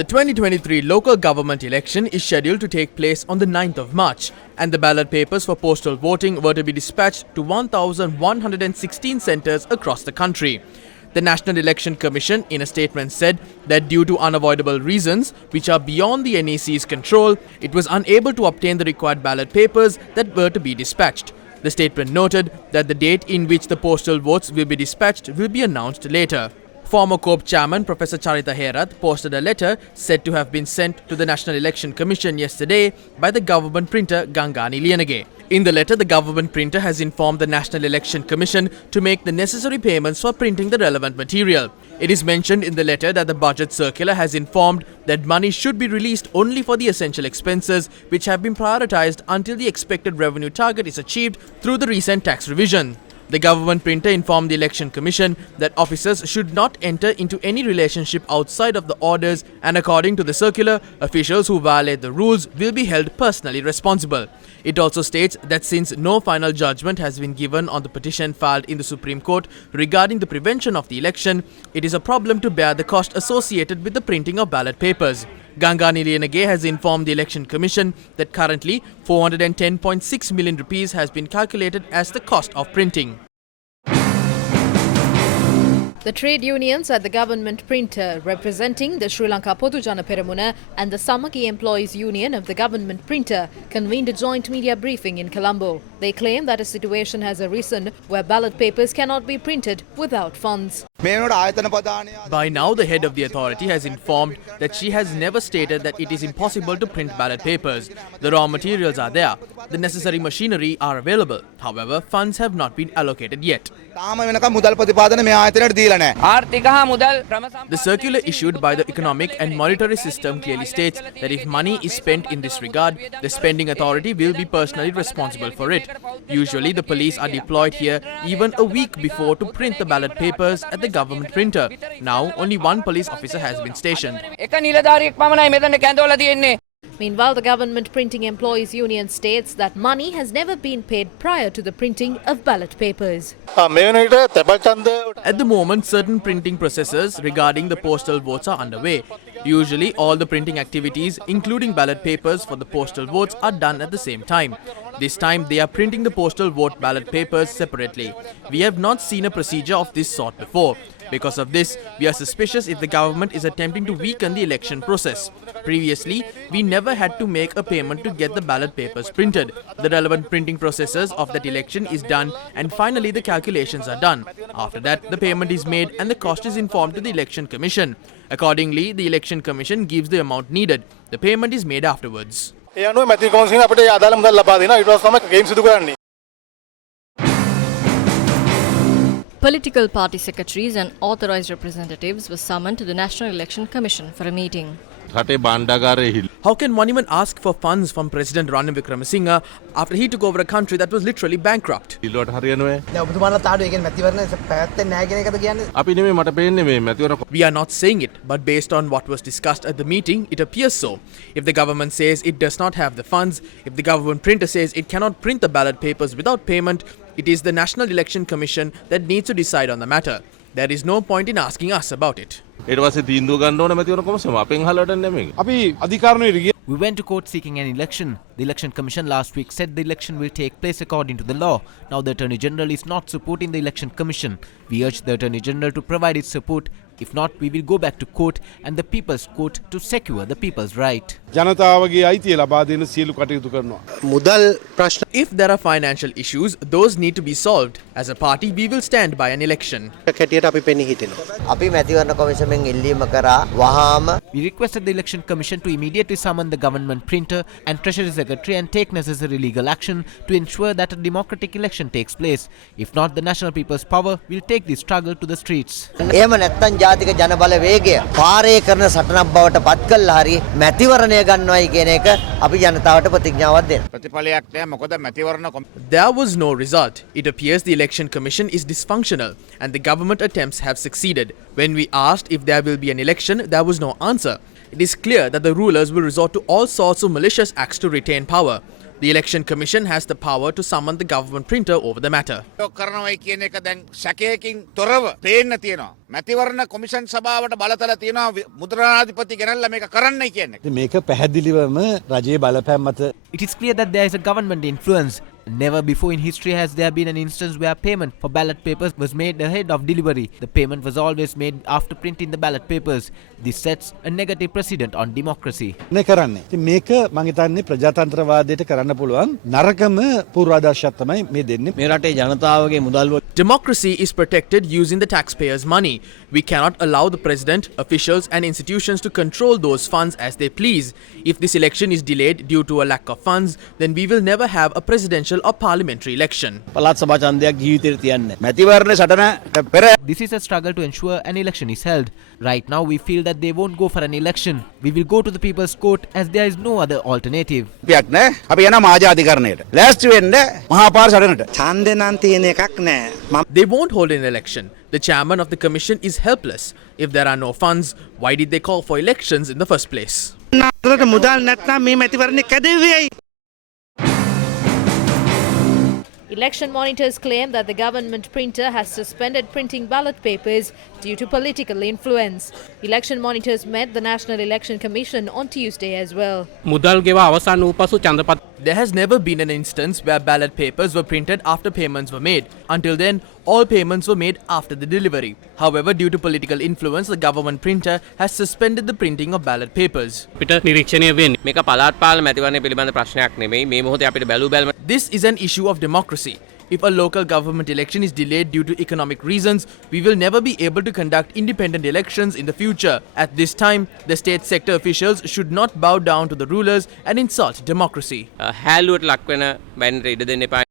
The 2023 local government election is scheduled to take place on the 9th of March, and the ballot papers for postal voting were to be dispatched to 1,116 centres across the country. The National Election Commission in a statement said that due to unavoidable reasons which are beyond the NEC's control, it was unable to obtain the required ballot papers that were to be dispatched. The statement noted that the date in which the postal votes will be dispatched will be announced later. Former COPE chairman Professor Charita Herath posted a letter said to have been sent to the National Election Commission yesterday by the government printer Gangani Liyanage. In the letter, the government printer has informed the National Election Commission to make the necessary payments for printing the relevant material. It is mentioned in the letter that the budget circular has informed that money should be released only for the essential expenses which have been prioritized until the expected revenue target is achieved through the recent tax revision. The government printer informed the Election Commission that officers should not enter into any relationship outside of the orders, and according to the circular, officials who violate the rules will be held personally responsible. It also states that since no final judgment has been given on the petition filed in the Supreme Court regarding the prevention of the election, it is a problem to bear the cost associated with the printing of ballot papers. Gangani Liyanage has informed the Election Commission that currently 410.6 million rupees has been calculated as the cost of printing. The trade unions at the government printer representing the Sri Lanka Podujana Peramuna and the Samaki Employees Union of the government printer convened a joint media briefing in Colombo. They claim that a situation has arisen where ballot papers cannot be printed without funds. By now, the head of the authority has informed that she has never stated that it is impossible to print ballot papers. The raw materials are there. The necessary machinery are available. However, funds have not been allocated yet. The circular issued by the Economic and Monetary System clearly states that if money is spent in this regard, the spending authority will be personally responsible for it. Usually, the police are deployed here even a week before to print the ballot papers at the government printer. Now, only one police officer has been stationed. Meanwhile, the Government Printing Employees Union states that money has never been paid prior to the printing of ballot papers. At the moment, certain printing processes regarding the postal votes are underway. Usually, all the printing activities, including ballot papers for the postal votes, are done at the same time. This time, they are printing the postal vote ballot papers separately. We have not seen a procedure of this sort before. Because of this, we are suspicious if the government is attempting to weaken the election process. Previously, we never had to make a payment to get the ballot papers printed. The relevant printing processes of that election is done, and finally the calculations are done. After that, the payment is made and the cost is informed to the Election Commission. Accordingly, the Election Commission gives the amount needed. The payment is made afterwards. Political party secretaries and authorised representatives were summoned to the National Election Commission for a meeting. How can one even ask for funds from President Ranil Wickremesinghe after he took over a country that was literally bankrupt? We are not saying it, but based on what was discussed at the meeting, it appears so. If the government says it does not have the funds, if the government printer says it cannot print the ballot papers without payment, it is the National Election Commission that needs to decide on the matter. There is no point in asking us about it. We went to court seeking an election. The Election Commission last week said the election will take place according to the law. Now the Attorney General is not supporting the Election Commission. We urge the Attorney General to provide its support. If not, we will go back to court and the People's Court to secure the people's right. If there are financial issues, those need to be solved. As a party, we will stand by an election. We requested the Election Commission to immediately summon the government printer and Treasury Secretary and take necessary legal action to ensure that a democratic election takes place. If not, the National People's Power will take the struggle to the streets. ජාතික ජන බලවේගය පාරේ කරන සටනක් බවට පත් කළා හරි මැතිවරණය ගන්නවයි කියන එක අපි ජනතාවට ප්‍රතිඥාවක් දෙන්න. ප්‍රතිඵලයක් නැහැ මොකද මැතිවරණ There was no result. It appears the Election Commission is dysfunctional and the government attempts have succeeded. When we asked if there will be an election, there was no answer. It is clear that the rulers will resort to all sorts of malicious acts to retain power. The Election Commission has the power to summon the government printer over the matter. කරනවයි කියන එක දැන් සැකයකින් තොරව පේන්න තියෙනවා. මැතිවරණ commission සභාවට බලතල තියෙනවා මුද්‍රණාධිපති ගෙනල්ලා මේක කරන්නයි කියන්නේ. මේක පැහැදිලිවම රජයේ බලපෑම් මත. It is clear that there is a government influence. Never before in history has there been an instance where payment for ballot papers was made ahead of delivery. The payment was always made after printing the ballot papers. This sets a negative precedent on democracy. නේ කරන්නේ. ඉතින් මේක මම හිතන්නේ ප්‍රජාතන්ත්‍රවාදයට කරන්න පුළුවන් නරකම පූර්වාදර්ශයක් තමයි මේ දෙන්නේ. මේ රටේ ජනතාවගේ මුදල් Democracy is protected using the taxpayers' money. We cannot allow the president, officials and institutions to control those funds as they please. If this election is delayed due to a lack of funds, then we will never have a presidential or parliamentary election. පළාත් සභා ඡන්දයක් ජීවිතේට තියන්නේ. මැතිවරණ සටනට පෙර This is a struggle to ensure an election is held. Right now we feel that they won't go for an election. We will go to the people's court as there is no other alternative. යක් නෑ. අපි යනවා මහජන අධිකරණයට. ලෑස්ති වෙන්න මහාපාර සටනට. ඡන්දේ නම් තියෙන එකක් නෑ. They won't hold an election. The chairman of the commission is helpless. If there are no funds, why did they call for elections in the first place? නාරට මුදල් නැත්නම් මේ මැතිවරණේ කැදෙවියයි. Election monitors claim that the government printer has suspended printing ballot papers due to political influence. Election monitors met the National Election Commission on Tuesday as well. මුදල් ගෙවා අවසන් වූ පසු ඡන්දපත් There has never been an instance where ballot papers were printed after payments were made. Until then, all payments were made after the delivery. However, due to political influence, the government printer has suspended the printing of ballot papers. පිට නිරීක්ෂණය වෙන්නේ. මේක පළාත් පාලන මැතිවරණය පිළිබඳ ප්‍රශ්නයක් නෙමෙයි. මේ මොහොතේ අපිට බැලු බැලම This is an issue of democracy. If a local government election is delayed due to economic reasons, we will never be able to conduct independent elections in the future. At this time, the state sector officials should not bow down to the rulers and insult democracy. හැලුවට ලක් වෙන බැන්නට ඉඩ දෙන්න එපා.